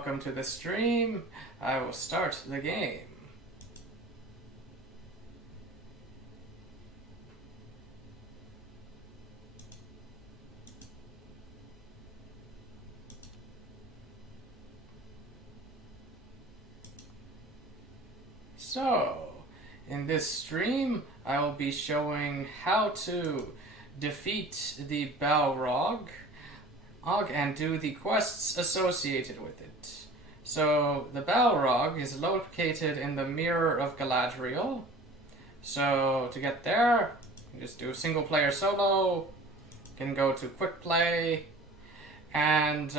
welcome to the stream. I will start the game. So, in this stream, I will be showing how to defeat the Balrog and do the quests associated with it. So, the Balrog is located in the Mirror of Galadriel. So, to get there, you just do a single player solo, you can go to quick play, and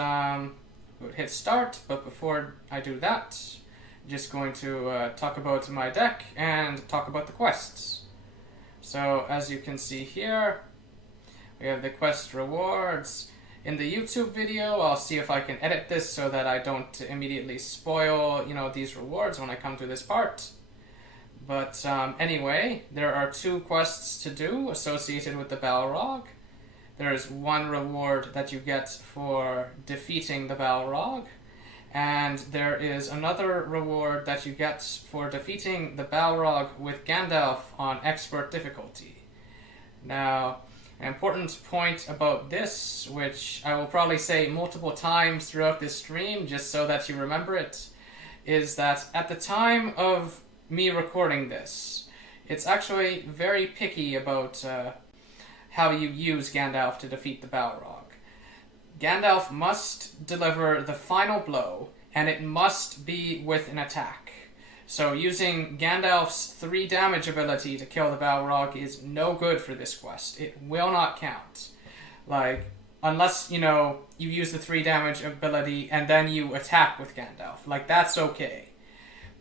hit start, but before I do that, I'm just going to talk about my deck and talk about the quests. So, as you can see here, we have the quest rewards. In the YouTube video, I'll see if I can edit this so that I don't immediately spoil, these rewards when I come to this part. But anyway, there are 2 quests to do associated with the Balrog. There is one reward that you get for defeating the Balrog, and there is another reward that you get for defeating the Balrog with Gandalf on expert difficulty. Now, an important point about this, which I will probably say multiple times throughout this stream just so that you remember it, is that at the time of me recording this, it's actually very picky about how you use Gandalf to defeat the Balrog. Gandalf must deliver the final blow, and it must be with an attack. So using Gandalf's 3 damage ability to kill the Balrog is no good for this quest. It will not count. Unless, you use the 3 damage ability and then you attack with Gandalf. That's okay.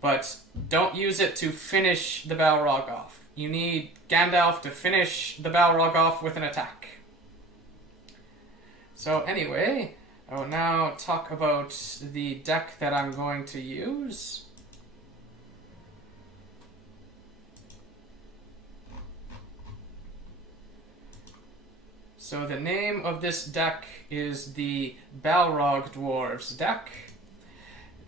But don't use it to finish the Balrog off. You need Gandalf to finish the Balrog off with an attack. So anyway, I will now talk about the deck that I'm going to use. So the name of this deck is the Balrog Dwarves deck.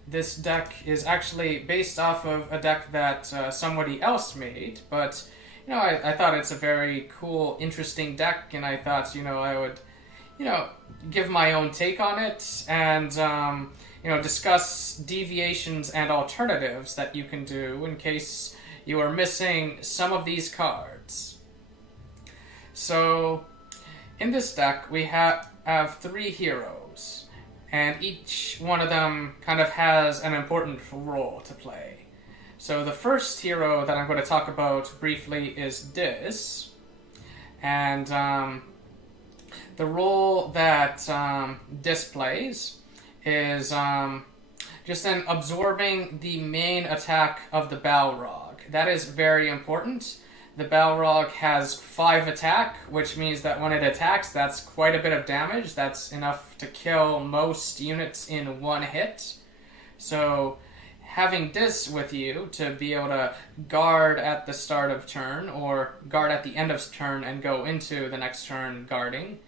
This deck is actually based off of a deck that somebody else made, but I thought it's a very cool, interesting deck, and I thought I would give my own take on it and discuss deviations and alternatives that you can do in case you are missing some of these cards. So, in this deck, we have 3 heroes, and each one of them kind of has an important role to play. So the first hero that I'm going to talk about briefly is Diz, and the role that Diz plays is just in absorbing the main attack of the Balrog. That is very important. The Balrog has 5 attack, which means that when it attacks, that's quite a bit of damage. That's enough to kill most units in 1 hit. So having this with you to be able to guard at the start of turn, or guard at the end of turn and go into the next turn guarding,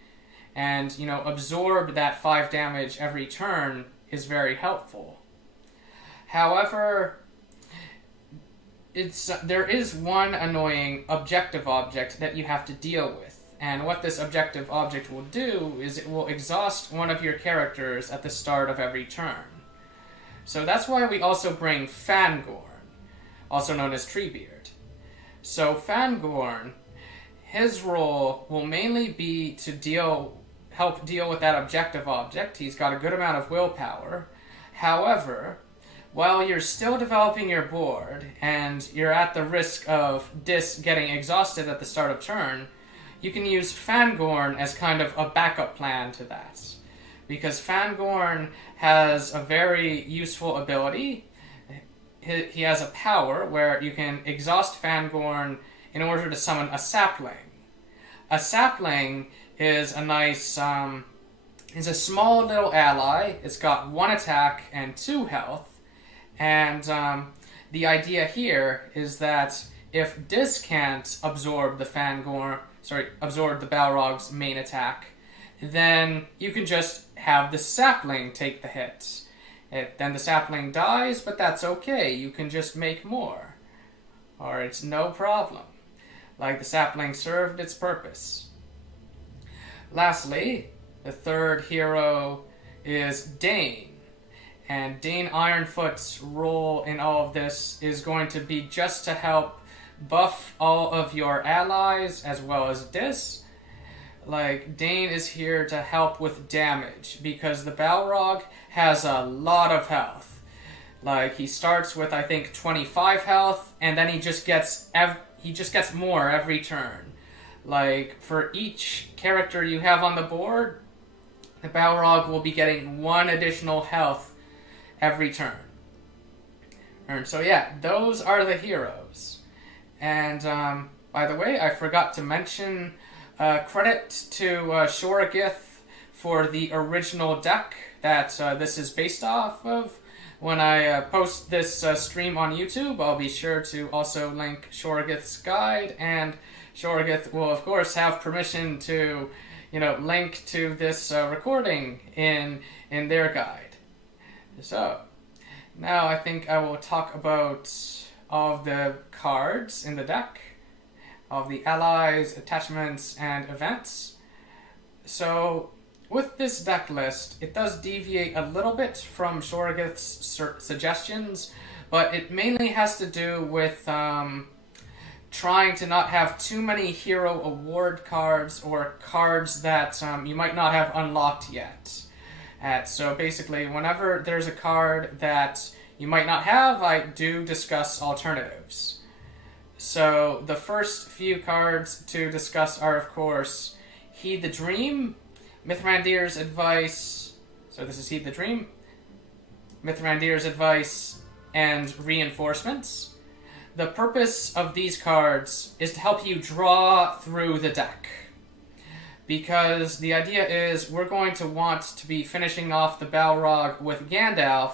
and absorb that 5 damage every turn is very helpful. However, there is one annoying objective object that you have to deal with, and what this objective object will do is it will exhaust one of your characters at the start of every turn. So that's why we also bring Fangorn, also known as Treebeard. So Fangorn, his role will mainly be to help deal with that objective object. He's got a good amount of willpower. However, while you're still developing your board, and you're at the risk of Dis getting exhausted at the start of turn, you can use Fangorn as kind of a backup plan to that. Because Fangorn has a very useful ability. He has a power where you can exhaust Fangorn in order to summon a sapling. A sapling is a nice, is a small little ally. It's got 1 attack and 2 health. And the idea here is that if Dis can't absorb the Balrog's main attack, then you can just have the sapling take the hit. Then the sapling dies, but that's okay. You can just make more. Or it's no problem. Like the sapling served its purpose. Lastly, the third hero is Dane. And Dane Ironfoot's role in all of this is going to be just to help buff all of your allies as well as Dis. Like, Dane is here to help with damage because the Balrog has a lot of health. Like, he starts with, I think, 25 health, and then he just gets more every turn. Like, for each character you have on the board, the Balrog will be getting 1 additional health every turn. And so yeah, those are the heroes. And by the way, I forgot to mention credit to Shorogyth for the original deck that this is based off of. When I post this stream on YouTube, I'll be sure to also link Shorogyth's guide, and Shorogyth will of course have permission to, link to this recording in their guide. So, now I think I will talk about all of the cards in the deck, all of the allies, attachments, and events. So, with this deck list, it does deviate a little bit from Shorogyth's suggestions, but it mainly has to do with trying to not have too many hero award cards or cards that you might not have unlocked yet. So basically, whenever there's a card that you might not have, I do discuss alternatives. So the first few cards to discuss are, of course, Heed the Dream, Mithrandir's Advice, so this is Heed the Dream, Mithrandir's Advice, and Reinforcements. The purpose of these cards is to help you draw through the deck. Because the idea is we're going to want to be finishing off the Balrog with Gandalf,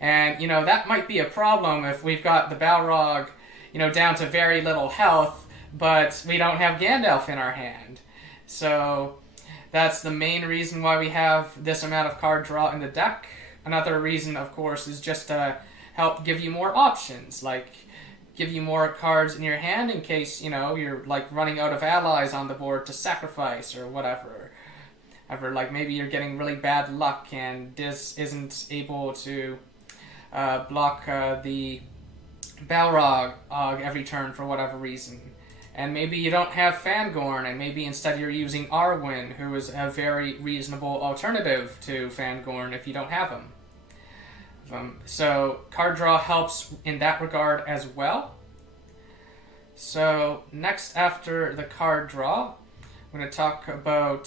and, that might be a problem if we've got the Balrog, down to very little health, but we don't have Gandalf in our hand. So that's the main reason why we have this amount of card draw in the deck. Another reason, of course, is just to help give you more options, like give you more cards in your hand in case, you're like running out of allies on the board to sacrifice or whatever. Like maybe you're getting really bad luck and this isn't able to block the Balrog every turn for whatever reason. And maybe you don't have Fangorn, and maybe instead you're using Arwen, who is a very reasonable alternative to Fangorn if you don't have him. So card draw helps in that regard as well. So next, after the card draw, I'm going to talk about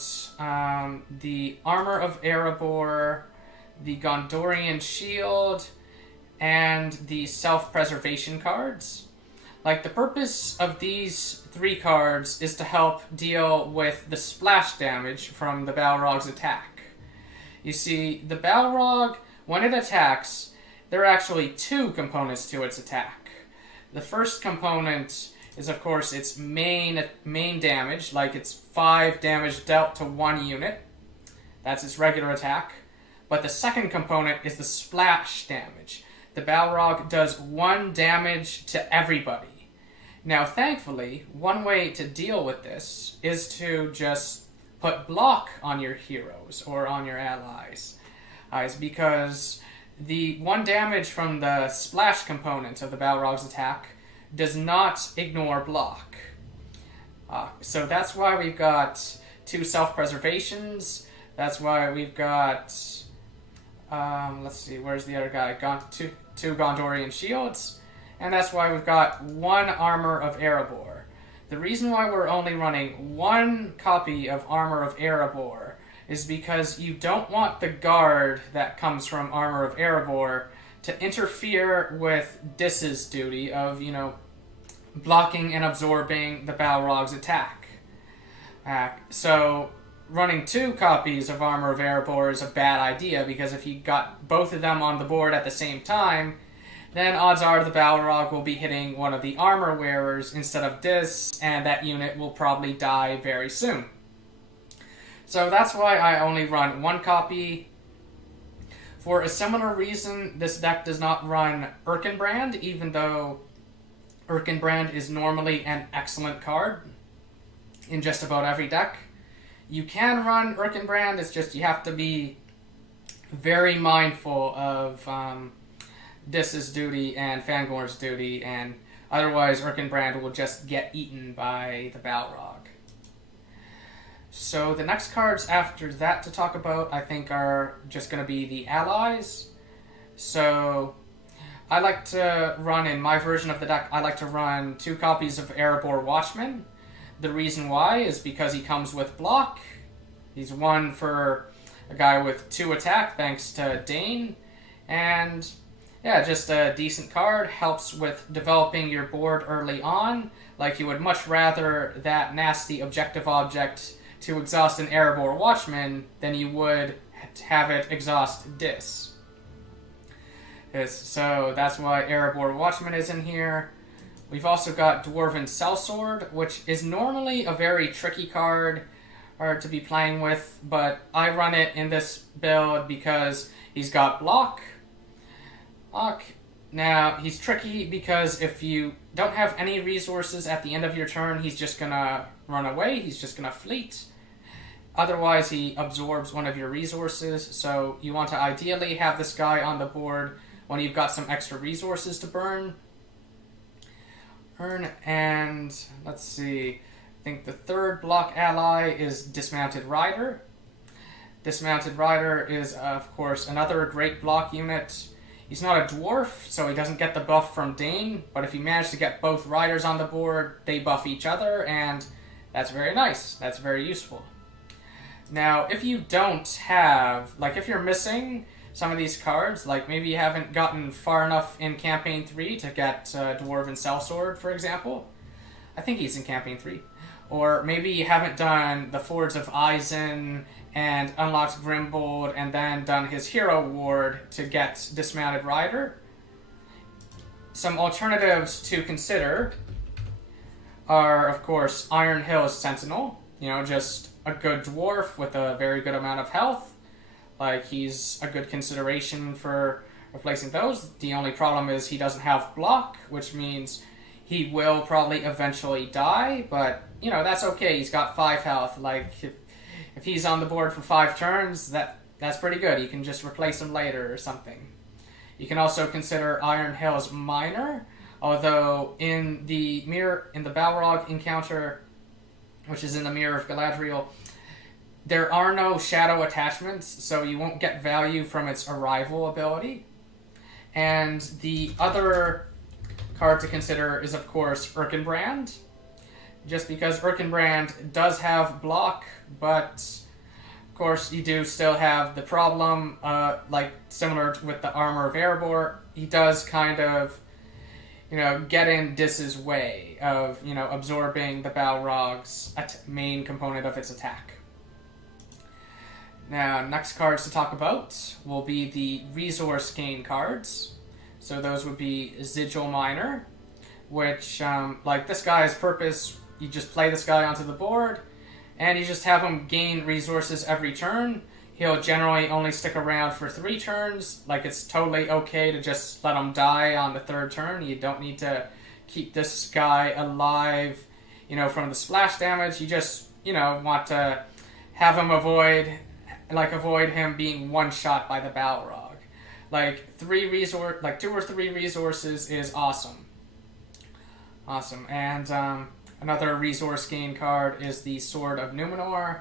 the Armor of Erebor, the Gondorian Shield, and the Self-Preservation cards. Like, the purpose of these 3 cards is to help deal with the splash damage from the Balrog's attack. You see, the Balrog, when it attacks, there are actually 2 components to its attack. The first component is, of course, its main damage, like it's 5 damage dealt to 1 unit. That's its regular attack. But the second component is the splash damage. The Balrog does 1 damage to everybody. Now, thankfully, one way to deal with this is to just put block on your heroes or on your allies. Because the 1 damage from the splash component of the Balrog's attack does not ignore block. So that's why we've got 2 self-preservations. That's why we've got, let's see, where's the other guy? Two Gondorian shields. And that's why we've got 1 Armor of Erebor. The reason why we're only running 1 copy of Armor of Erebor is because you don't want the guard that comes from Armor of Erebor to interfere with Dis's duty of, blocking and absorbing the Balrog's attack. So running 2 copies of Armor of Erebor is a bad idea, because if you got both of them on the board at the same time, then odds are the Balrog will be hitting one of the armor wearers instead of Dis, and that unit will probably die very soon. So that's why I only run 1 copy. For a similar reason, this deck does not run Erkenbrand, even though Erkenbrand is normally an excellent card in just about every deck. You can run Erkenbrand, it's just you have to be very mindful of Dis's duty and Fangorn's duty, and otherwise Erkenbrand will just get eaten by the Balrog. So the next cards after that to talk about, I think, are just going to be the allies. So I like to run, in my version of the deck, I like to run 2 copies of Erebor Watchman. The reason why is because he comes with block. He's 1 for a guy with 2 attack, thanks to Dane. And yeah, just a decent card, helps with developing your board early on. Like, you would much rather that nasty objective object to exhaust an Erebor Watchman than you would have it exhaust Dis. So that's why Erebor Watchman is in here. We've also got Dwarven Sellsword, which is normally a very tricky card to be playing with, but I run it in this build because he's got block. Now, he's tricky because if you don't have any resources at the end of your turn, he's just gonna run away, he's just gonna fleet. Otherwise, he absorbs one of your resources, so you want to ideally have this guy on the board when you've got some extra resources to burn. And let's see, I think the third block ally is Dismounted Rider. Dismounted Rider is, of course, another great block unit. He's not a dwarf, so he doesn't get the buff from Dane, but if you manage to get both riders on the board, they buff each other, and that's very nice. That's very useful. Now, if you don't have, like, if you're missing some of these cards, like maybe you haven't gotten far enough in Campaign 3 to get Dwarven Sellsword, for example. I think he's in Campaign 3. Or maybe you haven't done the Fords of Eisen and unlocked Grimbold and then done his Hero Ward to get Dismounted Rider. Some alternatives to consider are, of course, Iron Hill's Sentinel. You know, just a good dwarf with a very good amount of health. Like, he's a good consideration for replacing those. The only problem is he doesn't have block, which means he will probably eventually die, but, you know, that's okay. He's got 5 health. Like, if he's on the board for 5 turns, that's pretty good. You can just replace him later or something. You can also consider Iron Hill's Miner, although in the Balrog encounter, which is in the Mirror of Galadriel, there are no shadow attachments, so you won't get value from its arrival ability. And the other card to consider is, of course, Erkenbrand. Just because Erkenbrand does have block, but of course you do still have the problem, like similar with the Armor of Erebor, he does kind of, you know, get in Dis's way of, you know, absorbing the Balrog's main component of its attack. Now, next cards to talk about will be the resource gain cards. So those would be Sigil Miner, which, like, this guy's purpose, you just play this guy onto the board, and you just have him gain resources every turn. He'll generally only stick around for 3 turns. Like, it's totally okay to just let him die on the 3rd turn. You don't need to keep this guy alive, you know, from the splash damage. You just, you know, want to have him avoid him being one-shot by the Balrog. Like, 2 or 3 resources is awesome. Awesome. And another resource gain card is the Sword of Numenor.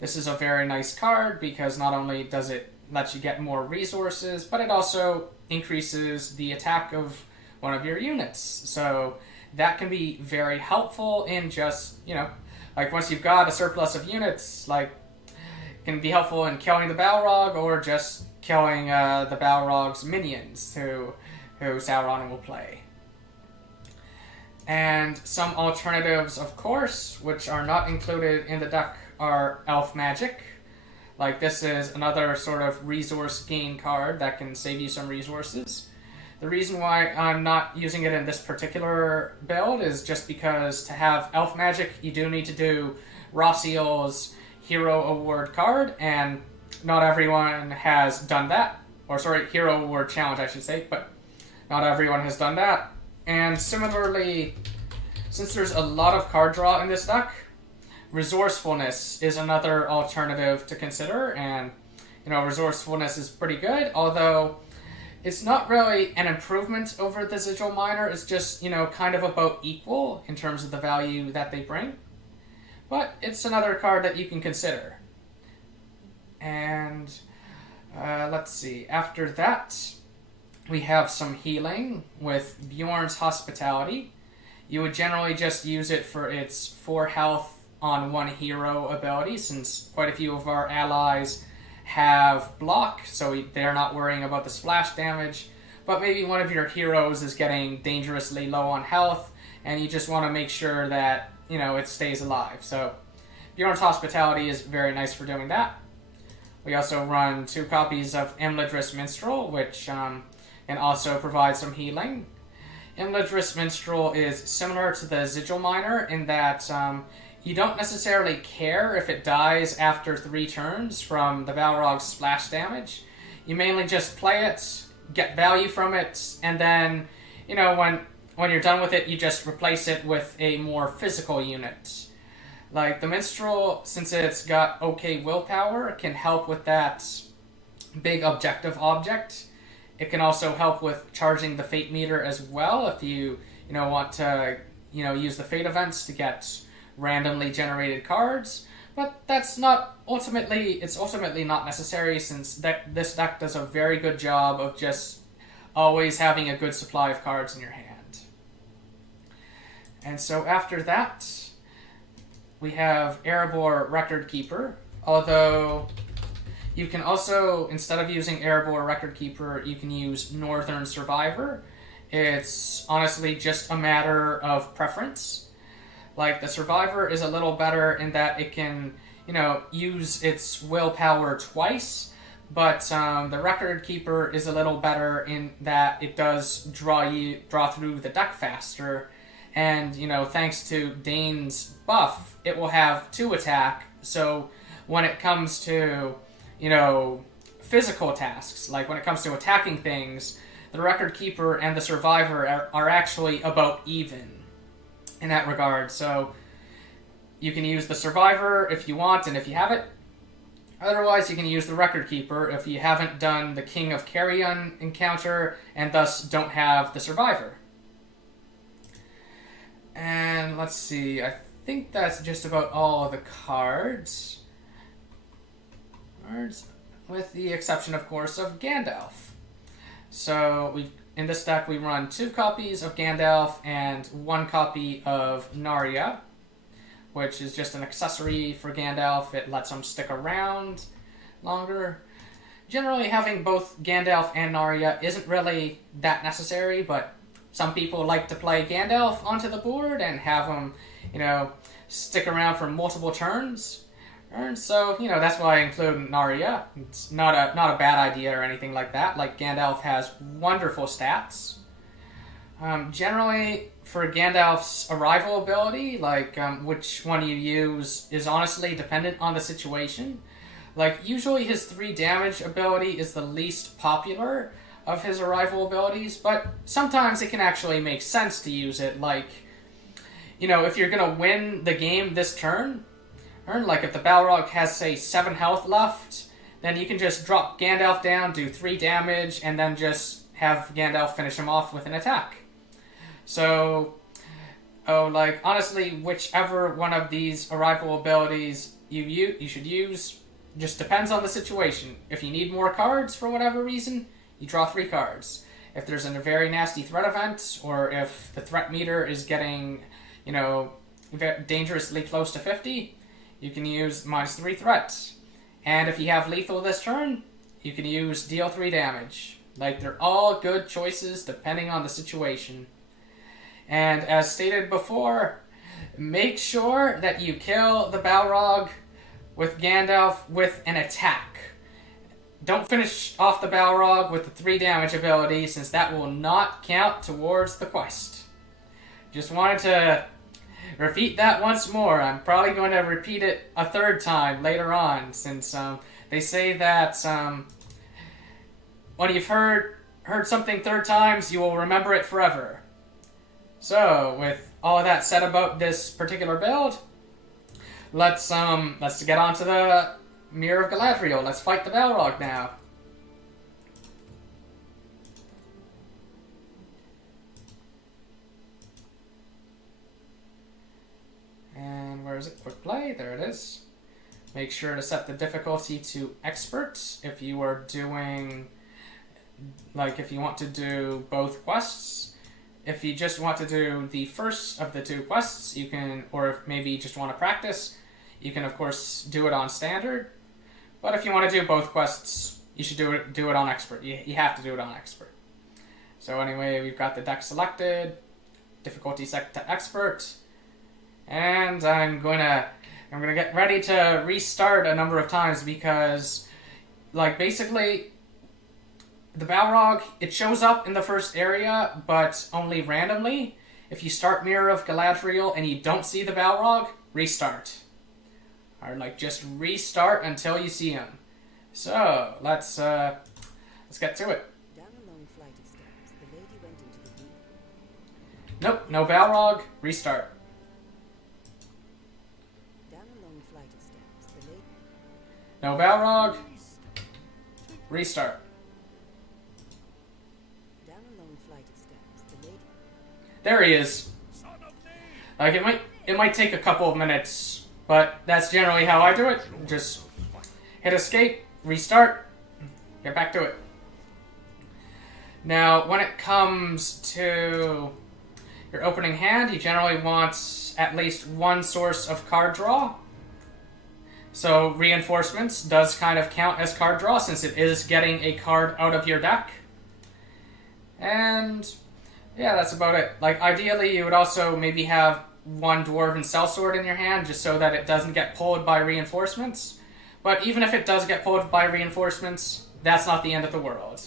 This is a very nice card because not only does it let you get more resources, but it also increases the attack of one of your units. So that can be very helpful in just, you know, like once you've got a surplus of units, like, it can be helpful in killing the Balrog or just killing the Balrog's minions who Sauron will play. And some alternatives, of course, which are not included in the deck, are Elf Magic. Like, this is another sort of resource gain card that can save you some resources. The reason why I'm not using it in this particular build is just because to have Elf Magic, you do need to do Rossiel's Hero Award card, and not everyone has done that. or sorry, Hero Award Challenge, I should say, but not everyone has done that. And similarly, since there's a lot of card draw in this deck, Resourcefulness is another alternative to consider, and Resourcefulness is pretty good, although it's not really an improvement over the Sigil Miner. It's just, kind of about equal in terms of the value that they bring. But it's another card that you can consider. And let's see. After that, we have some healing with Bjorn's Hospitality. You would generally just use it for its 4 health on 1 hero ability, since quite a few of our allies have block, so they're not worrying about the splash damage. But maybe one of your heroes is getting dangerously low on health, and you just want to make sure that, it stays alive. So Bjorn's Hospitality is very nice for doing that. We also run 2 copies of Imladris Minstrel, which can also provide some healing. Imladris Minstrel is similar to the Sigil Miner in that you don't necessarily care if it dies after 3 turns from the Balrog's splash damage. You mainly just play it, get value from it, and then, when you're done with it, you just replace it with a more physical unit. Like the Minstrel, since it's got okay willpower, can help with that big objective object. It can also help with charging the Fate meter as well if you, want to, use the Fate events to get randomly generated cards. But that's not it's ultimately not necessary, since this deck does a very good job of just always having a good supply of cards in your hand. And so after that, we have Erebor Record Keeper, although you can also, instead of using Erebor Record Keeper, you can use Northern Survivor. It's honestly just a matter of preference. Like, the Survivor is a little better in that it can, use its willpower twice, but the Record Keeper is a little better in that it does draw through the deck faster, and, thanks to Dane's buff, it will have 2 attack, so when it comes to, physical tasks, like when it comes to attacking things, the Record Keeper and the Survivor are actually about even in that regard. So you can use the Survivor if you want and if you have it. Otherwise, you can use the Record Keeper if you haven't done the King of Carrion encounter and thus don't have the Survivor. And let's see, I think that's just about all of the cards. With the exception, of course, of Gandalf. So in this deck we run 2 copies of Gandalf and 1 copy of Narya, which is just an accessory for Gandalf. It lets him stick around longer. Generally, having both Gandalf and Narya isn't really that necessary, but some people like to play Gandalf onto the board and have him, stick around for multiple turns. And so, that's why I include Narya. It's not a bad idea or anything like that. Like, Gandalf has wonderful stats. Generally, for Gandalf's arrival ability, like, which one you use is honestly dependent on the situation. Like, usually his 3 damage ability is the least popular of his arrival abilities, but sometimes it can actually make sense to use it. Like, if you're gonna win the game this turn, like if the Balrog has, say, 7 health left, then you can just drop Gandalf down, do 3 damage, and then just have Gandalf finish him off with an attack. So, honestly, whichever one of these arrival abilities you should use just depends on the situation. If you need more cards for whatever reason, you draw 3 cards. If there's a very nasty threat event, or if the threat meter is getting, dangerously close to 50, you can use -3 threats. And if you have lethal this turn, you can use deal 3 damage. Like, they're all good choices depending on the situation. And as stated before, make sure that you kill the Balrog with Gandalf with an attack. Don't finish off the Balrog with the 3 damage ability, since that will not count towards the quest. Just wanted to repeat that once more. I'm probably going to repeat it a 3rd time later on, since they say that when you've heard something 3 times, you will remember it forever. So, with all of that said about this particular build, let's get on to the Mirror of Galadriel. Let's fight the Balrog now. And where is it? Quick play. There it is. Make sure to set the difficulty to expert if you are doing, like, if you want to do both quests. If you just want to do the first of the 2 quests, you can, or if maybe you just want to practice, you can of course do it on standard. But if you want to do both quests, you should do it on expert. You have to do it on expert. So anyway, we've got the deck selected, difficulty set to expert, and I'm gonna get ready to restart a number of times because, like, basically, the Balrog, it shows up in the first area, but only randomly. If you start Mirror of Galadriel and you don't see the Balrog, restart. Or, like, just restart until you see him. So, let's get to it. Down a long flight of steps, the lady went into the deep. Nope, no Balrog, restart. Down a long flight of steps, the lady... No Balrog, restart. There he is. Like, it might take a couple of minutes, but that's generally how I do it. Just hit escape, restart, get back to it. Now, when it comes to your opening hand, you generally want at least 1 source of card draw. So reinforcements does kind of count as card draw since it is getting a card out of your deck. And yeah, that's about it. Like, ideally, you would also maybe have 1 Dwarven Sellsword in your hand, just so that it doesn't get pulled by reinforcements. But even if it does get pulled by reinforcements, that's not the end of the world.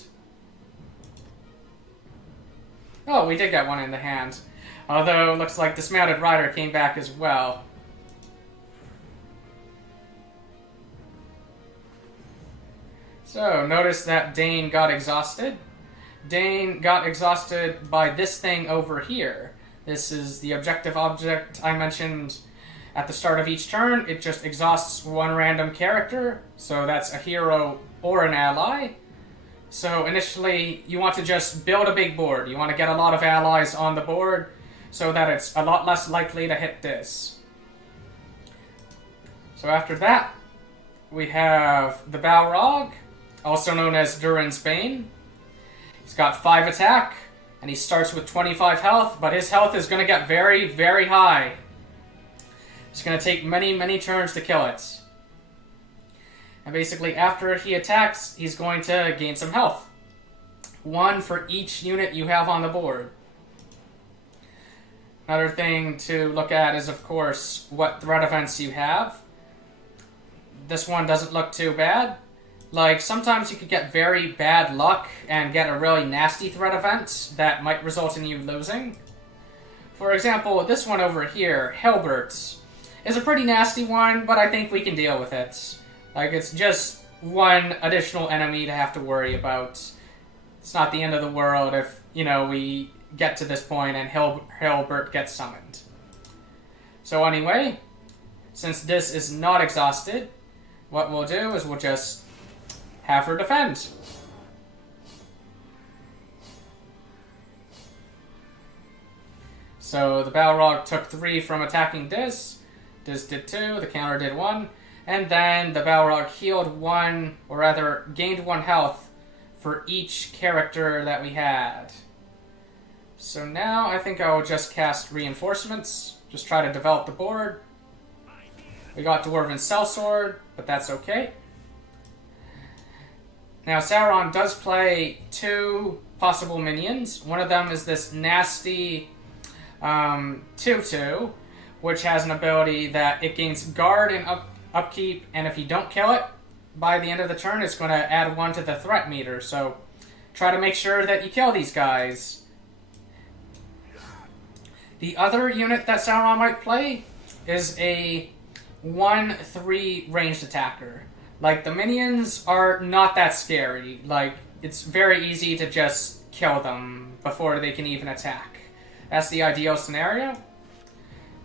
Oh, we did get 1 in the hand. Although, looks like Dismounted Rider came back as well. So, notice that Dane got exhausted. Dane got exhausted by this thing over here. This is the objective object I mentioned at the start of each turn. It just exhausts 1 random character, so that's a hero or an ally. So initially, you want to just build a big board. You want to get a lot of allies on the board so that it's a lot less likely to hit this. So after that, we have the Balrog, also known as Durin's Bane. He's got 5 attack, and he starts with 25 health, but his health is going to get very, very high. It's going to take many, many turns to kill it. And basically, after he attacks, he's going to gain some health. 1 for each unit you have on the board. Another thing to look at is, of course, what threat events you have. This one doesn't look too bad. Like, sometimes you could get very bad luck and get a really nasty threat event that might result in you losing. For example, this one over here, Hilbert, is a pretty nasty one, but I think we can deal with it. Like, it's just 1 additional enemy to have to worry about. It's not the end of the world if, you know, we get to this point and Hilbert gets summoned. So anyway, since this is not exhausted, what we'll do is we'll just have her defend. So the Balrog took 3 from attacking Diz. Diz did 2, the counter did 1, and then the Balrog healed 1, or rather gained 1 health for each character that we had. So now I think I will just cast reinforcements, just try to develop the board. We got Dwarven Sellsword, but that's okay. Now, Sauron does play 2 possible minions. One of them is this nasty 2/2, which has an ability that it gains guard and upkeep, and if you don't kill it, by the end of the turn, it's going to add 1 to the threat meter. So try to make sure that you kill these guys. The other unit that Sauron might play is a 1/3 ranged attacker. Like, the minions are not that scary. Like, it's very easy to just kill them before they can even attack. That's the ideal scenario.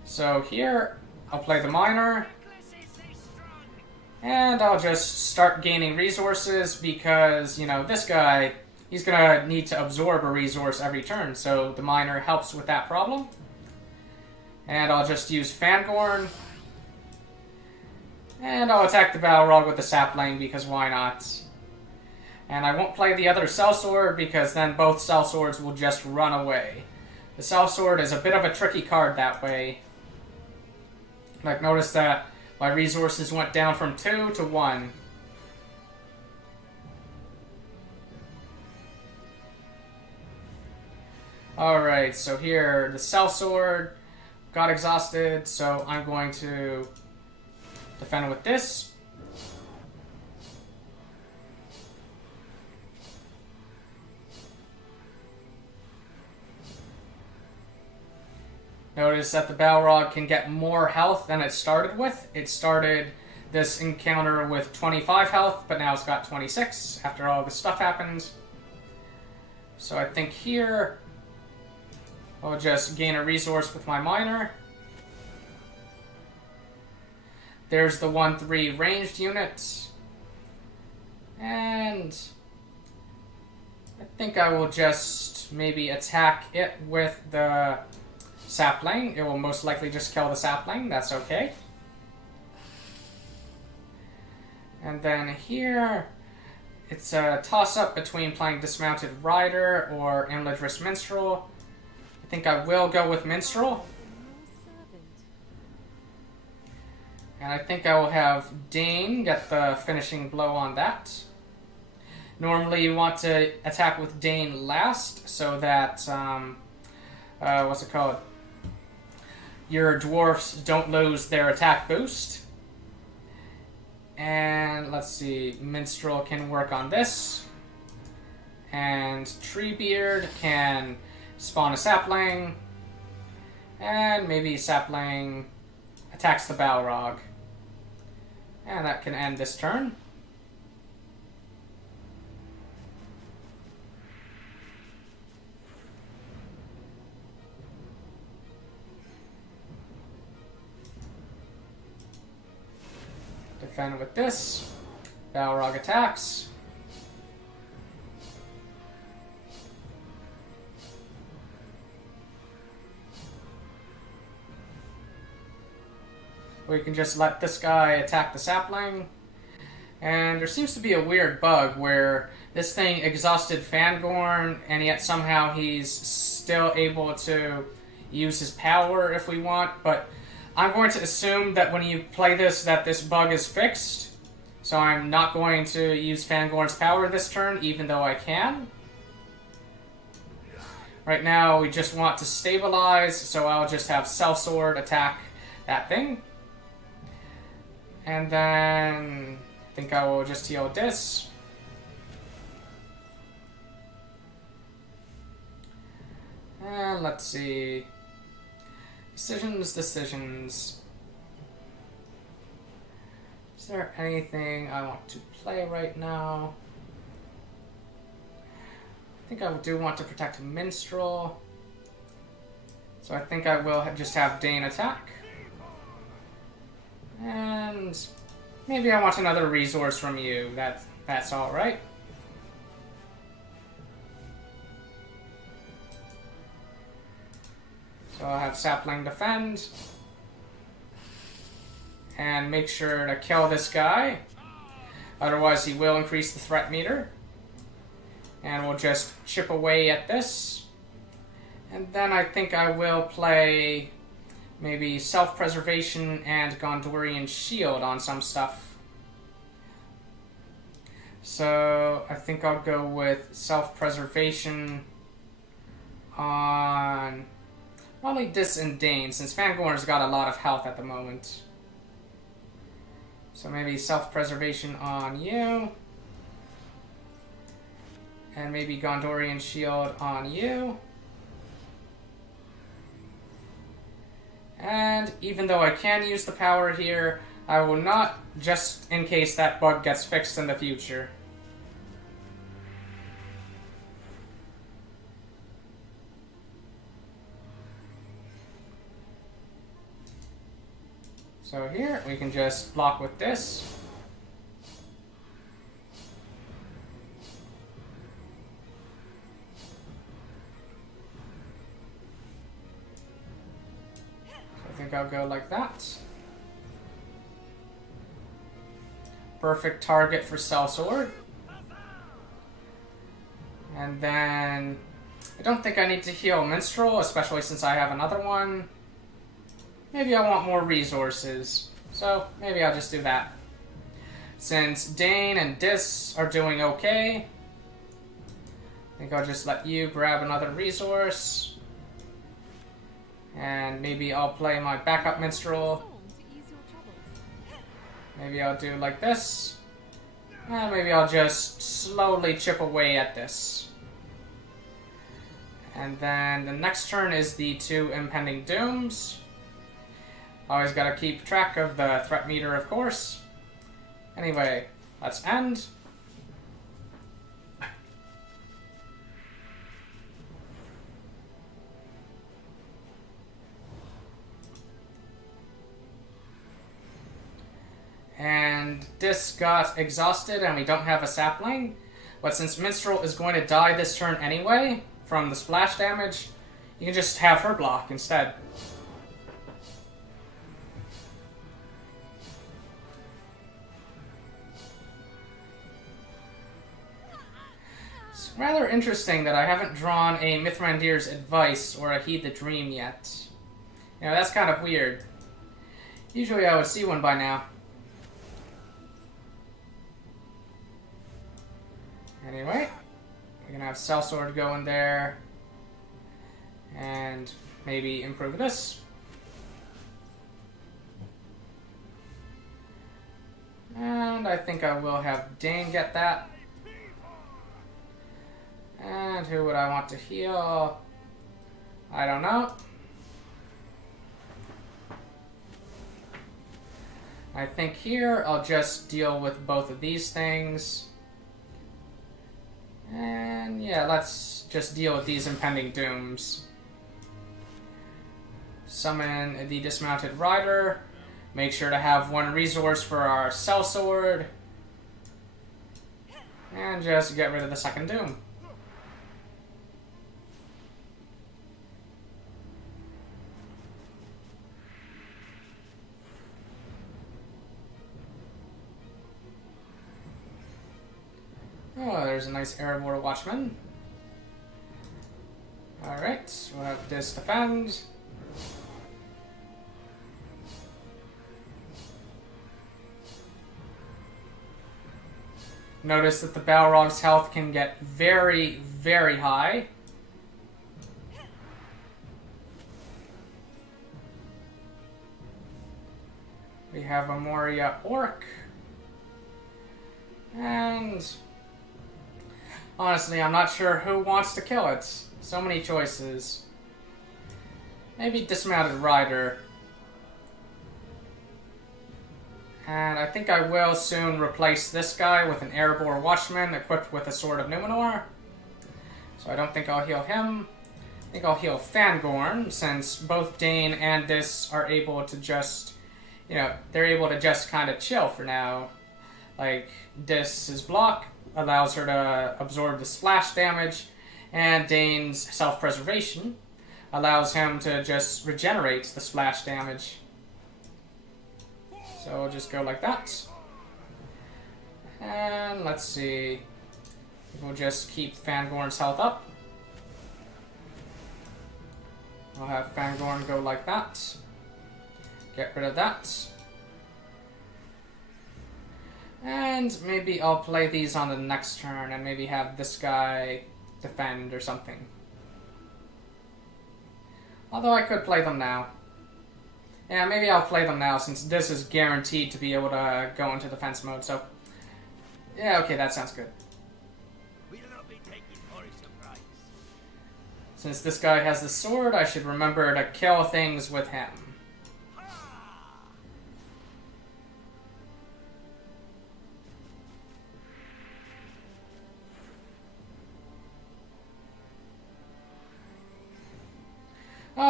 So here, I'll play the miner. And I'll just start gaining resources because, you know, this guy, he's gonna need to absorb a resource every turn, so the miner helps with that problem. And I'll just use Fangorn. And I'll attack the Balrog with the sapling because why not? And I won't play the other sellsword because then both sellswords will just run away. The sellsword is a bit of a tricky card that way. Like, notice that my resources went down from 2 to 1. Alright, so here, the sellsword got exhausted, so I'm going to defend with this. Notice that the Balrog can get more health than it started with. It started this encounter with 25 health, but now it's got 26 after all this stuff happened. So I think here I'll just gain a resource with my miner. There's the 1-3 ranged unit. And I think I will just maybe attack it with the sapling. It will most likely just kill the sapling. That's okay. And then here, it's a toss-up between playing Dismounted Rider or Imladris Minstrel. I think I will go with Minstrel. And I think I will have Dane get the finishing blow on that. Normally you want to attack with Dane last so that, what's it called? Your dwarfs don't lose their attack boost. And let's see, Minstrel can work on this. And Treebeard can spawn a sapling. And maybe sapling attacks the Balrog. And that can end this turn. Defend with this. Balrog attacks. Or you can just let this guy attack the sapling. And there seems to be a weird bug where this thing exhausted Fangorn, and yet somehow he's still able to use his power if we want, but I'm going to assume that when you play this, that this bug is fixed. So I'm not going to use Fangorn's power this turn, even though I can. Right now, we just want to stabilize, so I'll just have Sellsword attack that thing. And then I think I will just heal this. And let's see. Decisions. Is there anything I want to play right now? I think I do want to protect Minstrel. So I think I will just have Dane attack. And maybe I want another resource from you. That's alright. So I'll have Sapling defend. And make sure to kill this guy. Otherwise he will increase the threat meter. And we'll just chip away at this. And then I think I will play maybe Self-Preservation and Gondorian Shield on some stuff. So I think I'll go with Self-Preservation on probably this and Dane, since Fangorn's got a lot of health at the moment. So maybe Self-Preservation on you. And maybe Gondorian Shield on you. And even though I can use the power here, I will not, just in case that bug gets fixed in the future. So here, we can just block with this. I think I'll go like that. Perfect target for Sellsword. And then I don't think I need to heal Minstrel, especially since I have another one. Maybe I want more resources, so maybe I'll just do that. Since Dane and Dis are doing okay, I think I'll just let you grab another resource. And maybe I'll play my backup Minstrel. Maybe I'll do like this. And maybe I'll just slowly chip away at this. And then the next turn is the 2 impending dooms. Always gotta keep track of the threat meter, of course. Anyway, let's end. And Dis got exhausted and we don't have a sapling. But since Minstrel is going to die this turn anyway, from the splash damage, you can just have her block instead. It's rather interesting that I haven't drawn a Mithrandir's Advice or a Heed the Dream yet. You know, that's kind of weird. Usually I would see one by now. Anyway, we can have Sellsword go in there and maybe improve this. And I think I will have Dane get that. And who would I want to heal? I don't know. I think here I'll just deal with both of these things. And yeah, let's just deal with these impending dooms. Summon the dismounted rider. Make sure to have 1 resource for our Sellsword. And just get rid of the second doom. Oh, there's a nice Erebor Watchman. Alright, we'll have this defend. Notice that the Balrog's health can get very, very high. We have a Moria Orc. And honestly, I'm not sure who wants to kill it. So many choices. Maybe Dismounted Rider. And I think I will soon replace this guy with an Erebor Watchman equipped with a Sword of Numenor. So I don't think I'll heal him. I think I'll heal Fangorn, since both Dane and Dis are able to just, you know, they're able to just kind of chill for now. Like, Dis's block allows her to absorb the splash damage, and Dane's self-preservation allows him to just regenerate the splash damage. So we'll just go like that. And let's see. We'll just keep Fangorn's health up. We'll have Fangorn go like that. Get rid of that. And maybe I'll play these on the next turn and maybe have this guy defend or something. Although I could play them now. Yeah, maybe I'll play them now since this is guaranteed to be able to go into defense mode, so... Yeah, okay, that sounds good. We'll not be taken for a surprise. Since this guy has the sword, I should remember to kill things with him.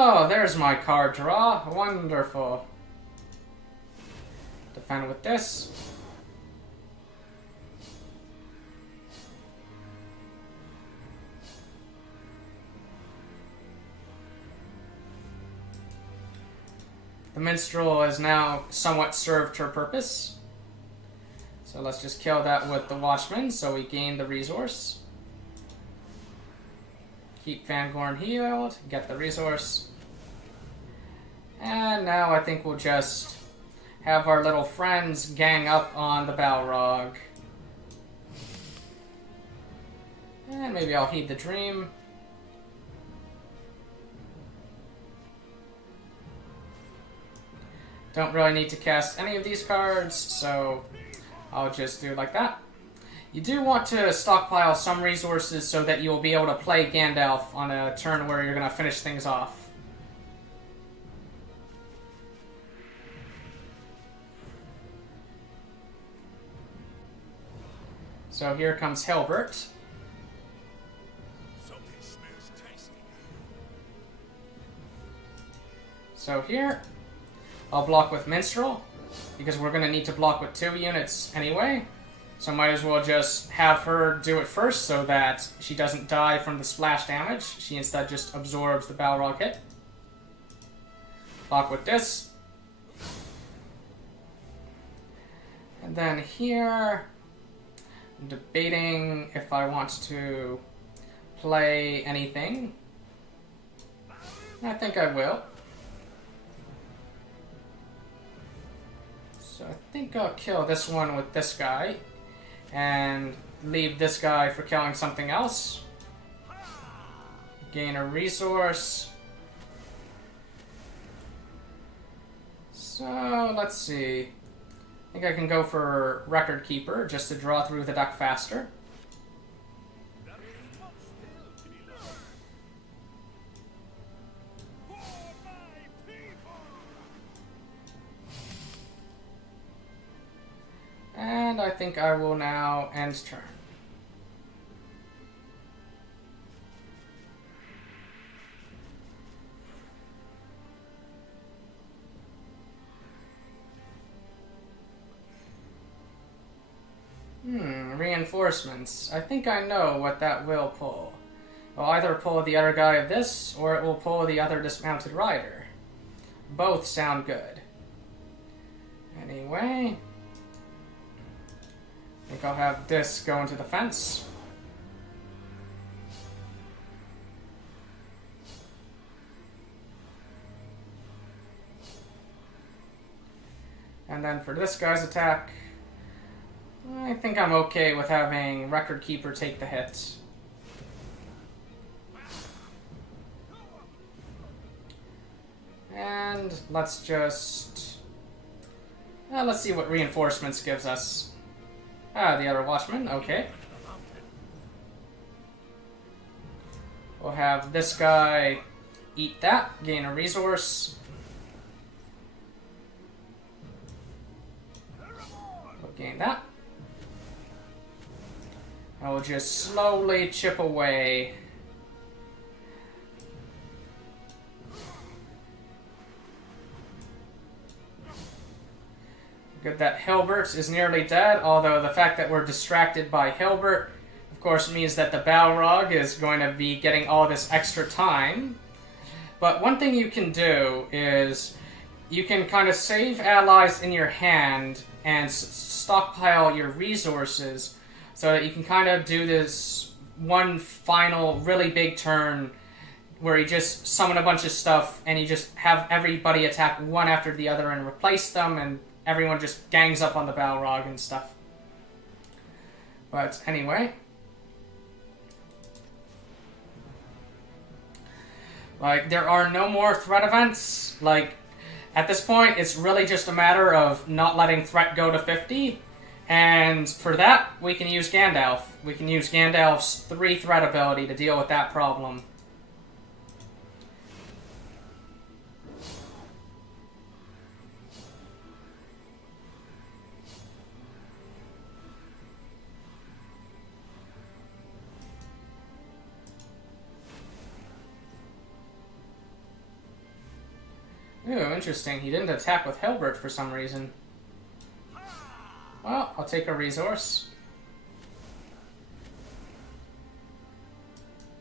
Oh, there's my card draw. Wonderful. Defend with this. The minstrel has now somewhat served her purpose. So let's just kill that with the watchman so we gain the resource. Keep Fangorn healed, get the resource. And now I think we'll just have our little friends gang up on the Balrog. And maybe I'll heed the dream. Don't really need to cast any of these cards, so I'll just do it like that. You do want to stockpile some resources so that you'll be able to play Gandalf on a turn where you're going to finish things off. So here comes Hilbert. Something smells tasty. So here, I'll block with Minstrel, because we're going to need to block with 2 units anyway. So might as well just have her do it first so that she doesn't die from the splash damage. She instead just absorbs the Balrog hit. Block with this. And then here, I'm debating if I want to play anything. I think I will. So I think I'll kill this one with this guy. And leave this guy for killing something else. Gain a resource. So, let's see. I think I can go for Record Keeper, just to draw through the deck faster. And I think I will now end turn. Reinforcements. I think I know what that will pull. It'll either pull the other guy of this, or it will pull the other dismounted rider. Both sound good. Anyway, I think I'll have this go into the fence. And then for this guy's attack, I think I'm okay with having Record Keeper take the hit. And let's just... let's see what reinforcements gives us. The other Watchman, okay. We'll have this guy eat that, gain a resource. We'll gain that. And we'll just slowly chip away. Good that Hilbert is nearly dead, although the fact that we're distracted by Hilbert, of course, means that the Balrog is going to be getting all this extra time. But one thing you can do is you can kind of save allies in your hand and stockpile your resources so that you can kind of do this one final really big turn where you just summon a bunch of stuff and you just have everybody attack one after the other and replace them, and everyone just gangs up on the Balrog and stuff. But anyway. Like, there are no more threat events. Like, at this point, it's really just a matter of not letting threat go to 50. And for that, we can use Gandalf. We can use Gandalf's 3 threat ability to deal with that problem. Ooh, interesting. He didn't attack with Hilbert for some reason. Well, I'll take a resource.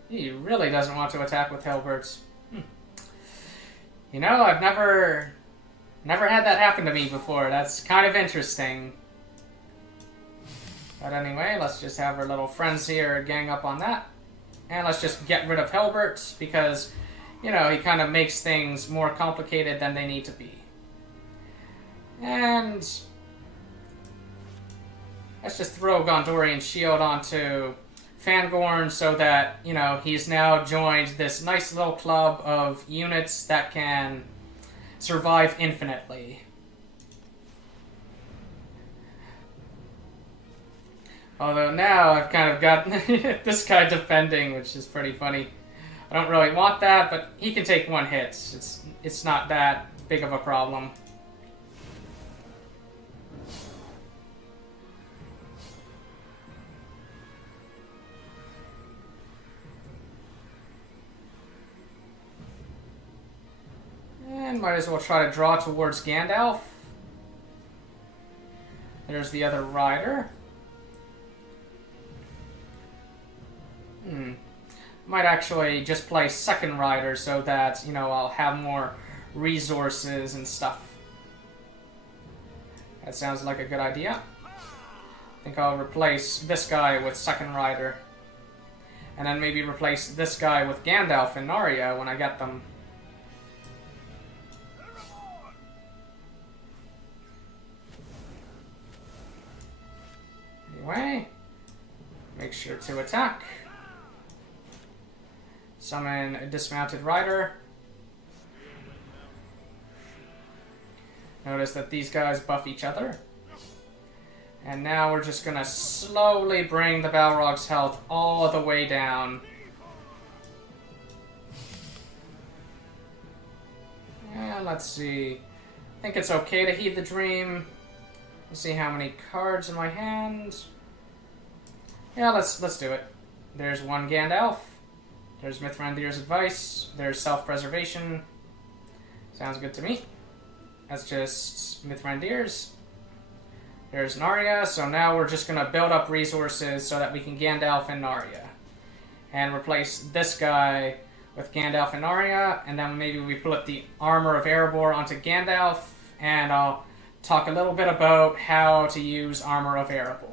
He really doesn't want to attack with Hilbert. You know, I've never had that happen to me before. That's kind of interesting. But anyway, let's just have our little friends here gang up on that. And let's just get rid of Hilbert, because, you know, he kind of makes things more complicated than they need to be. And let's just throw Gondorian Shield onto Fangorn so that, you know, he's now joined this nice little club of units that can survive infinitely. Although now I've kind of got this guy defending, which is pretty funny. I don't really want that, but he can take one hit. It's not that big of a problem. And might as well try to draw towards Gandalf. There's the other rider. Might actually just play second rider so that, you know, I'll have more resources and stuff. That sounds like a good idea. I think I'll replace this guy with second rider. And then maybe replace this guy with Gandalf and Narya when I get them. Anyway, make sure to attack. Summon a dismounted rider. Notice that these guys buff each other. And now we're just gonna slowly bring the Balrog's health all the way down. And let's see. I think it's okay to heed the dream. Let's see how many cards in my hand. Yeah, let's do it. There's one Gandalf. There's Mithrandir's advice. There's self-preservation. Sounds good to me. That's just Mithrandir's. There's Narya, so now we're just going to build up resources so that we can Gandalf and Narya. And replace this guy with Gandalf and Narya, and then maybe we put the Armor of Erebor onto Gandalf, and I'll talk a little bit about how to use Armor of Erebor.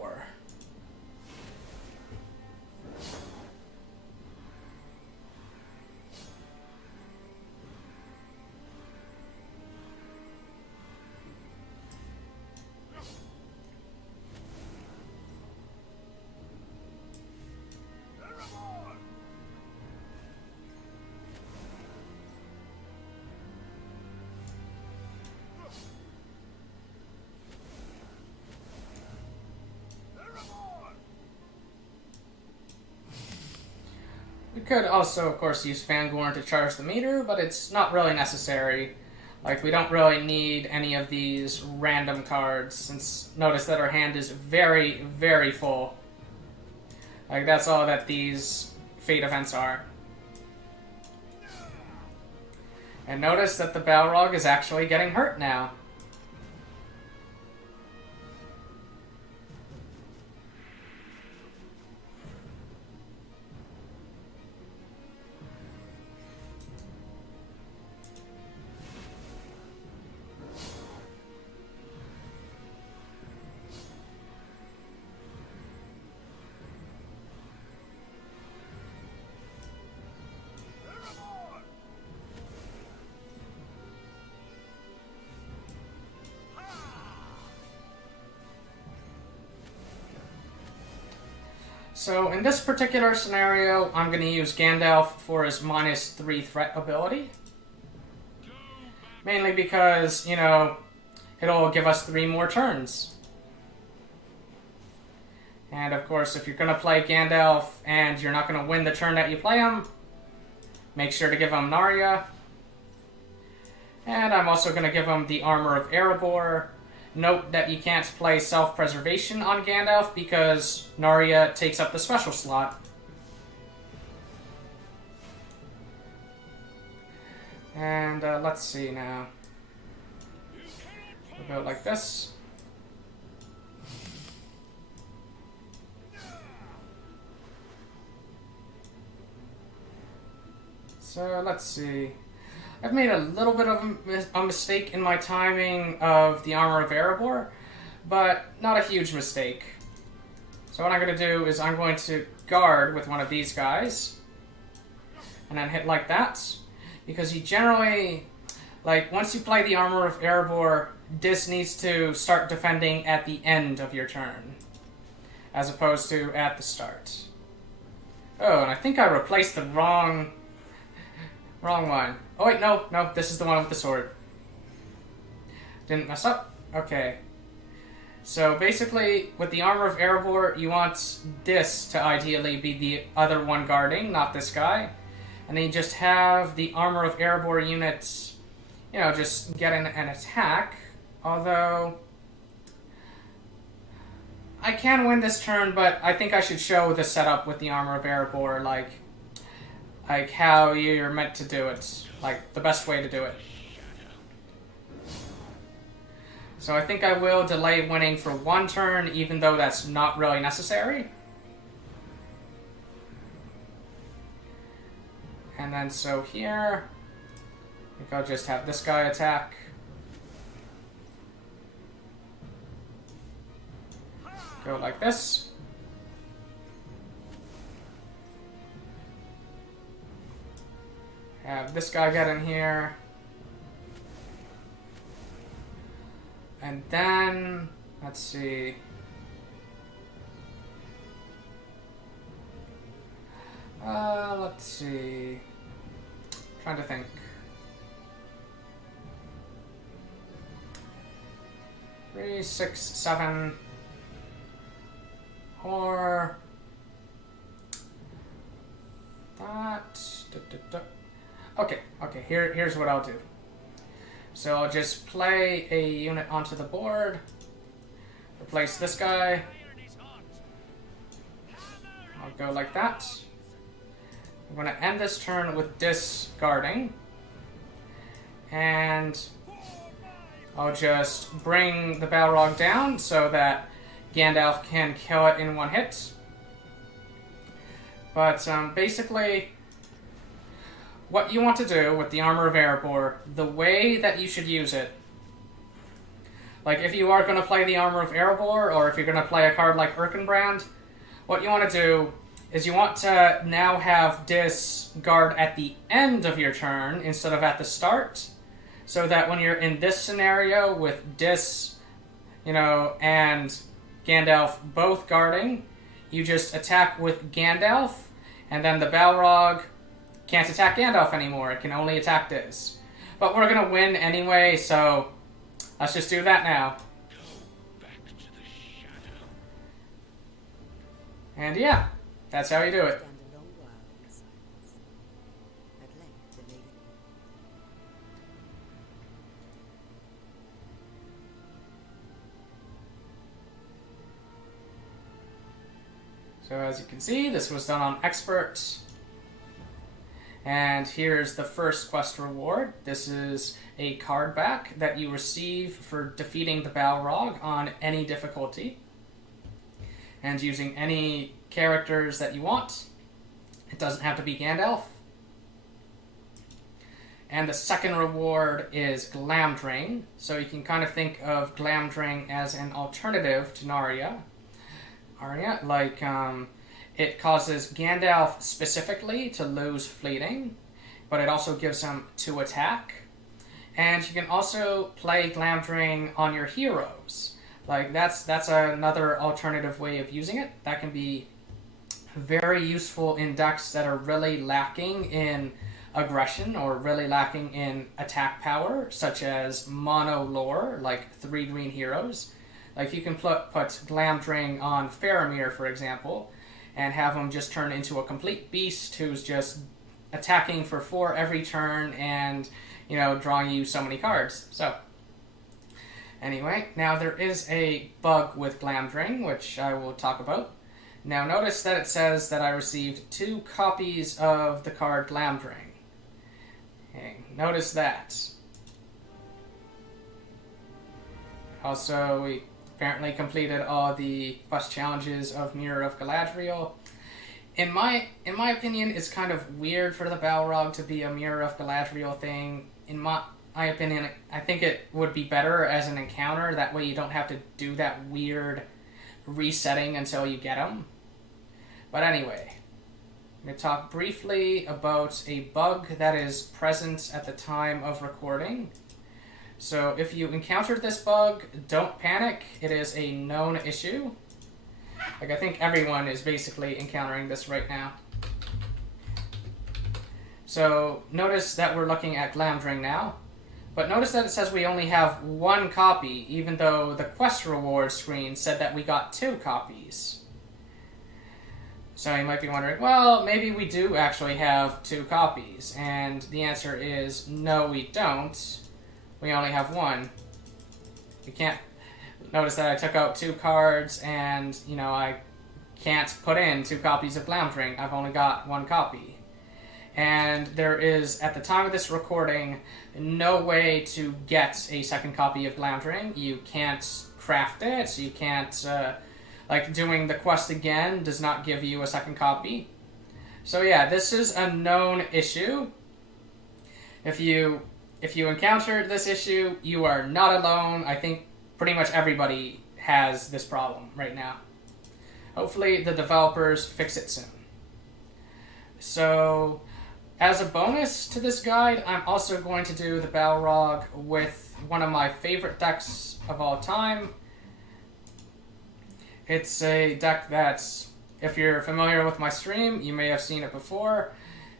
We could also, of course, use Fangorn to charge the meter, but it's not really necessary. Like, we don't really need any of these random cards, since notice that our hand is very, very full. Like, that's all that these fate events are. And notice that the Balrog is actually getting hurt now. So in this particular scenario, I'm going to use Gandalf for his -3 threat ability. Mainly because, you know, it'll give us 3 more turns. And of course, if you're going to play Gandalf and you're not going to win the turn that you play him, make sure to give him Narya. And I'm also going to give him the Armor of Erebor. Note that you can't play self-preservation on Gandalf because Narya takes up the special slot. And let's see now. We'll go like this. So let's see. I've made a little bit of a mistake in my timing of the Armor of Erebor, but not a huge mistake. So what I'm going to do is I'm going to guard with one of these guys, and then hit like that, because you generally, like, once you play the Armor of Erebor, this needs to start defending at the end of your turn, as opposed to at the start. Oh, and I think I replaced the wrong one. Oh wait, no, this is the one with the sword. Didn't mess up? Okay. So basically, with the Armor of Erebor, you want this to ideally be the other one guarding, not this guy. And then you just have the Armor of Erebor units, you know, just get an attack. Although, I can win this turn, but I think I should show the setup with the Armor of Erebor, like how you're meant to do it. Like, the best way to do it. So I think I will delay winning for one turn, even though that's not really necessary. And then so here, I think I'll just have this guy attack. Go like this. Have this guy get in here. And then, let's see. Let's see. Trying to think. 3, 6, 7. Or that. Okay, here's what I'll do. So I'll just play a unit onto the board, replace this guy. I'll go like that. I'm going to end this turn with discarding. And I'll just bring the Balrog down so that Gandalf can kill it in one hit. But basically, what you want to do with the Armor of Erebor, the way that you should use it, like if you are going to play the Armor of Erebor, or if you're going to play a card like Erkenbrand, what you want to do is you want to now have discard at the end of your turn instead of at the start, so that when you're in this scenario with and Gandalf both guarding, you just attack with Gandalf, and then the Balrog can't attack Gandalf anymore. It can only attack Diz. But we're going to win anyway, so let's just do that now. And yeah, that's how you do it. Stand a long while in silence. At length, the lady. So as you can see, this was done on Expert. And here's the first quest reward. This is a card back that you receive for defeating the Balrog on any difficulty. And using any characters that you want. It doesn't have to be Gandalf. And the second reward is Glamdring. So you can kind of think of Glamdring as an alternative to Narya. It causes Gandalf specifically to lose fleeting, but it also gives him 2 attack. And you can also play Glamdring on your heroes. Like, that's another alternative way of using it. That can be very useful in decks that are really lacking in aggression or really lacking in attack power, such as mono lore, like 3 green heroes. Like, you can put Glamdring on Faramir, for example, and have him just turn into a complete beast who's just attacking for 4 every turn and, drawing you so many cards. So, anyway, now there is a bug with Glamdring, which I will talk about. Now notice that it says that I received 2 copies of the card Glamdring. Okay, notice that. Also, we apparently completed all the quest challenges of Mirror of Galadriel. In my opinion, it's kind of weird for the Balrog to be a Mirror of Galadriel thing. In my opinion, I think it would be better as an encounter. That way you don't have to do that weird resetting until you get them. But anyway, I'm going to talk briefly about a bug that is present at the time of recording. So if you encountered this bug, don't panic. It is a known issue. Like, I think everyone is basically encountering this right now. So notice that we're looking at Glamdring now. But notice that it says we only have one copy, even though the quest reward screen said that we got 2 copies. So you might be wondering, well, maybe we do actually have 2 copies. And the answer is, no, we don't. We only have 1. We can't... Notice that I took out 2 cards, and, you know, I can't put in 2 copies of Glamdring. I've only got 1 copy. And there is, at the time of this recording, no way to get a 2nd copy of Glamdring. You can't craft it, you can't, like, doing the quest again does not give you a 2nd copy. So yeah, this is a known issue. If you encounter this issue, you are not alone. I think pretty much everybody has this problem right now. Hopefully the developers fix it soon. So, as a bonus to this guide, I'm also going to do the Balrog with one of my favorite decks of all time. It's a deck that's, if you're familiar with my stream, you may have seen it before.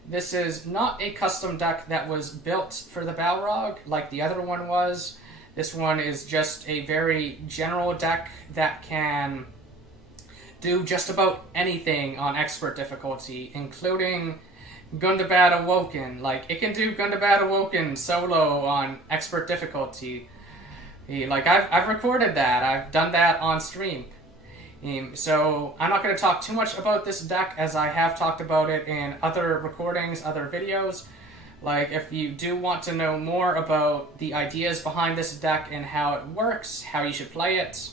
This is not a custom deck that was built for the Balrog like the other one was. This one is just a very general deck that can do just about anything on expert difficulty, including Gundabad Awoken. Like, it can do Gundabad Awoken solo on expert difficulty. Like, I've recorded that. I've done that on stream. So I'm not going to talk too much about this deck, as I have talked about it in other recordings, other videos. Like, if you do want to know more about the ideas behind this deck and how it works, how you should play it,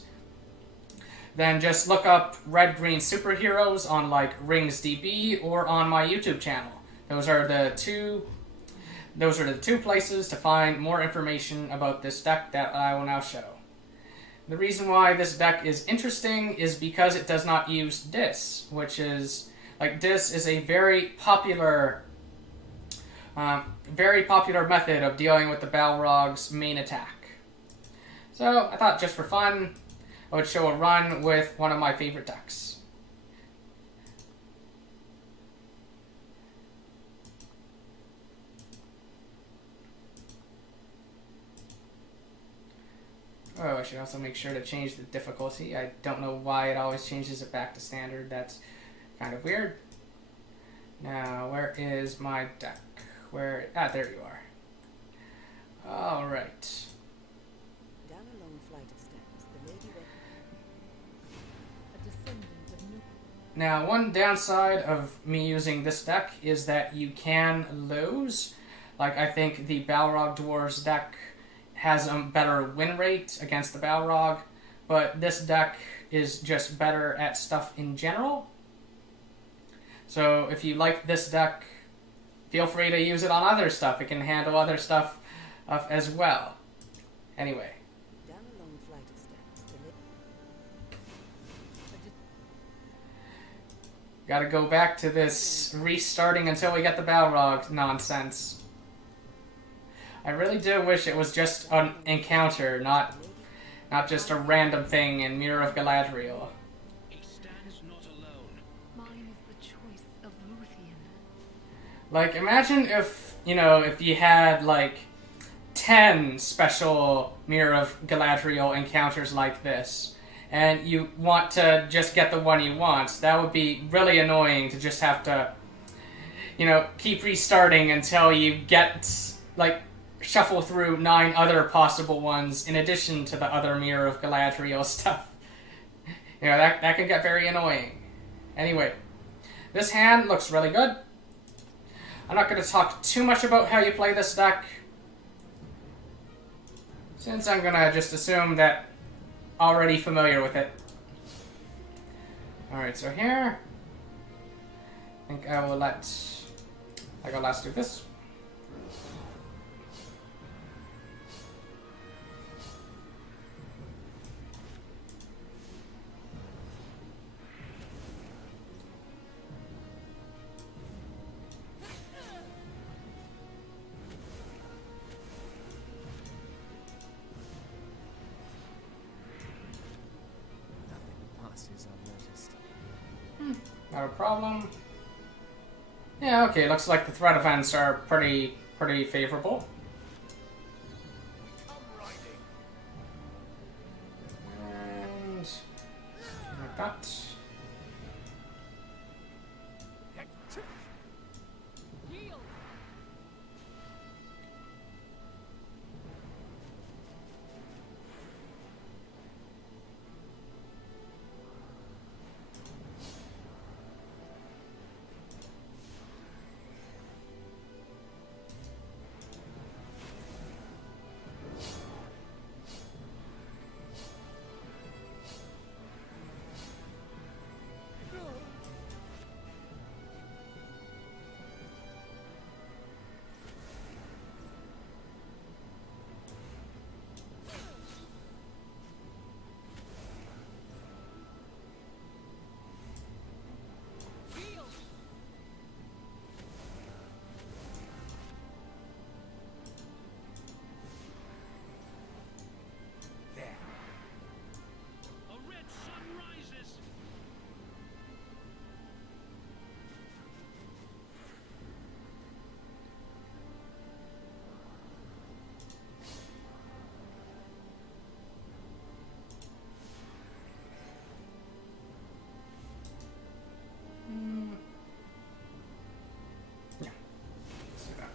then just look up Red-Green Superheroes on, like, RingsDB or on my YouTube channel. Those are the two places to find more information about this deck that I will now show. The reason why this deck is interesting is because it does not use Dis, which is, like, Dis is a very popular method of dealing with the Balrog's main attack. So I thought, just for fun, I would show a run with one of my favorite decks. Oh, I should also make sure to change the difficulty. I don't know why it always changes it back to standard. That's kind of weird. Now, where is my deck? There you are. Alright. Down a long flight of steps, the lady A descendant of New Now, one downside of me using this deck is that you can lose. Like, I think the Balrog Dwarves deck has a better win rate against the Balrog, but this deck is just better at stuff in general. So if you like this deck, feel free to use it on other stuff. It can handle other stuff as well. Anyway. down a long flight of steps, Gotta go back to this restarting until we get the Balrog nonsense. I really do wish it was just an encounter, not just a random thing in Mirror of Galadriel. He stands not alone. Mine is the choice of Luthien. Like, imagine if you had, like, 10 special Mirror of Galadriel encounters like this, and you want to just get the one you want. That would be really annoying to just have to, keep restarting until you get, like, shuffle through 9 other possible ones in addition to the other Mirror of Galadriel stuff. That can get very annoying. Anyway, this hand looks really good. I'm not going to talk too much about how you play this deck, since I'm going to just assume that already familiar with it. Alright, so here, I think I will let Legolas do this. Passes unnoticed. Not a problem. Yeah, okay, looks like the threat events are pretty favorable. And like that. A red sun rises. Yeah. See that.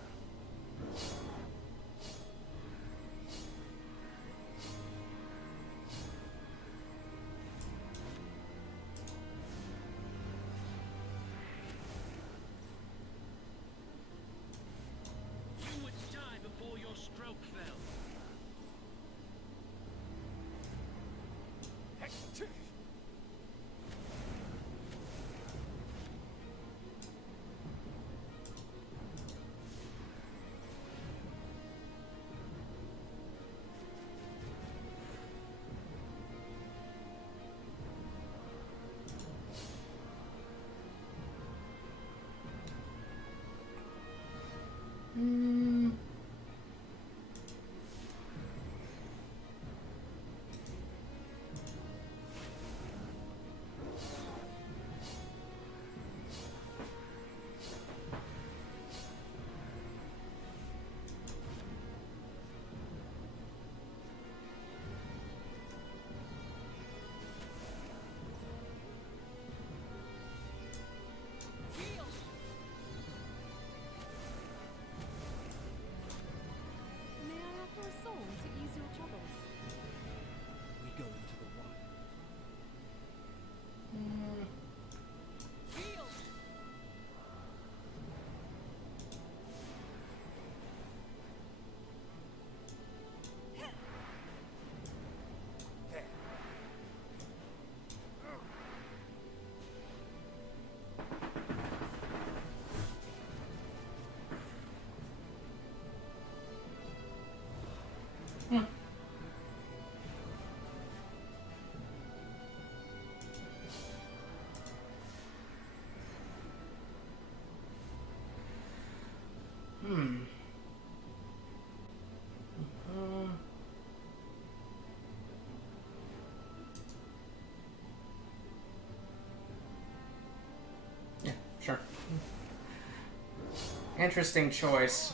You would die before your stroke fell. May I offer a song to ease your troubles? We go into the wild. Yeah, sure. Interesting choice.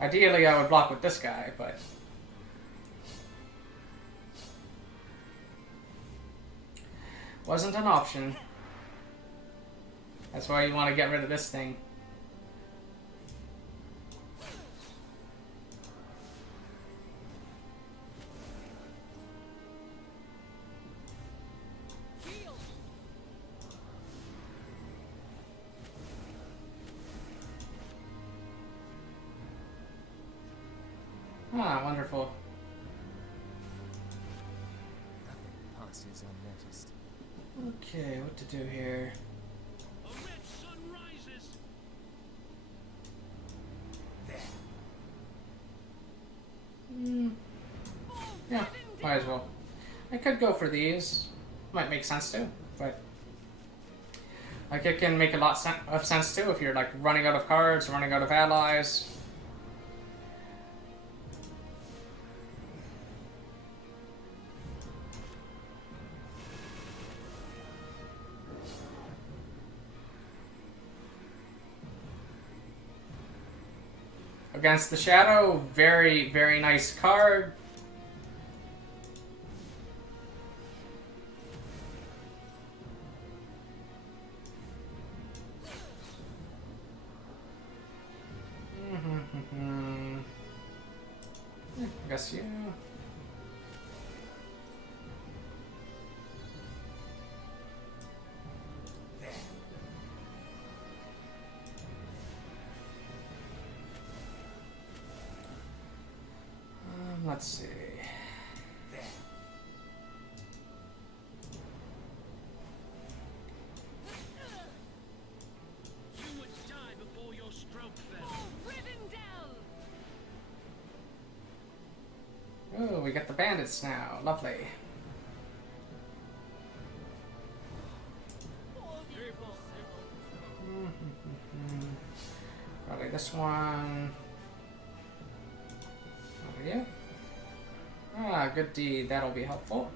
Ideally, I would block with this guy, but wasn't an option. That's why you want to get rid of this thing. Ah, wonderful. passes unnoticed. Okay, what to do here? A red sun rises. Yeah, might as well. I could go for these. Might make sense too, but like it can make a lot of sense too if you're like running out of cards, running out of allies. Against the Shadow, very, very nice card. I guess you. Let's see. You would die before your stroke fell. Oh, we got the bandits now. Lovely. Probably this one. Over here. Ah, good deed. That'll be helpful.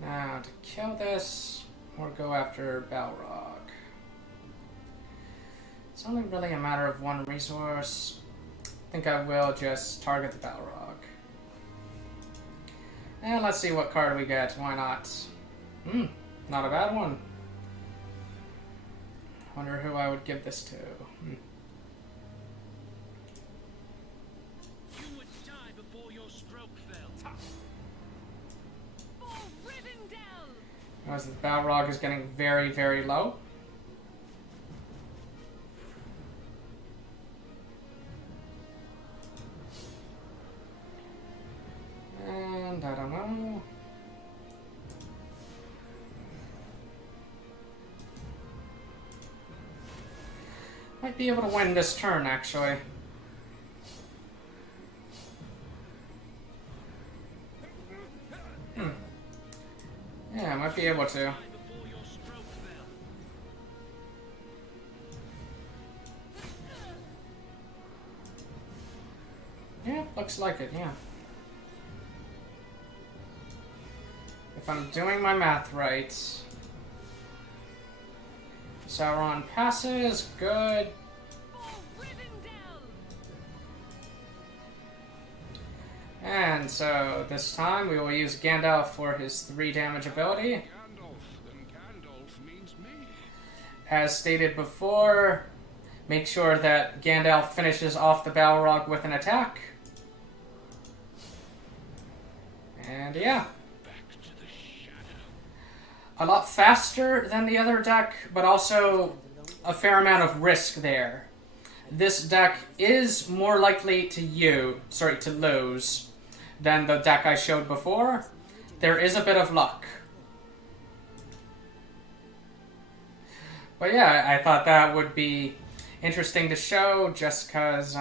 Now to kill this, or go after Balrog. It's only really a matter of one resource. I think I will just target the Balrog. And let's see what card we get. Why not? Not a bad one. Wonder who I would give this to. You would die before your stroke fell. Notice the Balrog is getting very, very low. And I don't know. Might be able to win this turn, actually. Yeah, I might be able to. Die before your stroke fell. Yeah, looks like it, yeah. If I'm doing my math right. Sauron passes, good. And so this time we will use Gandalf for his 3 damage ability. Gandalf, then Gandalf means me. As stated before, make sure that Gandalf finishes off the Balrog with an attack. And yeah. Back to the shadow. A lot faster than the other deck, but also a fair amount of risk there. This deck is more likely to lose than the deck I showed before. There is a bit of luck. But yeah, I thought that would be interesting to show just because,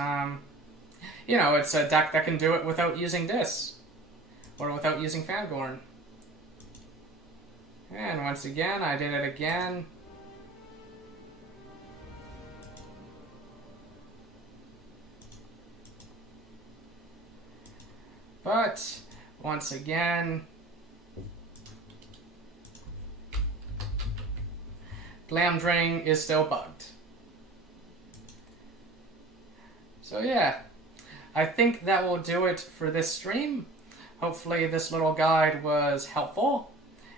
you know, it's a deck that can do it without using this. Or without using Fangorn. And once again, I did it again. But, once again, Glamdring is still bugged. So yeah, I think that will do it for this stream. Hopefully this little guide was helpful.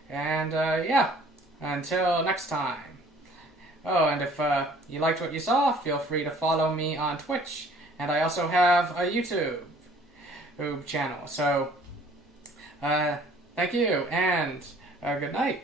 And yeah, until next time. Oh, and if you liked what you saw, feel free to follow me on Twitch. And I also have a YouTube channel. So, thank you, and good night.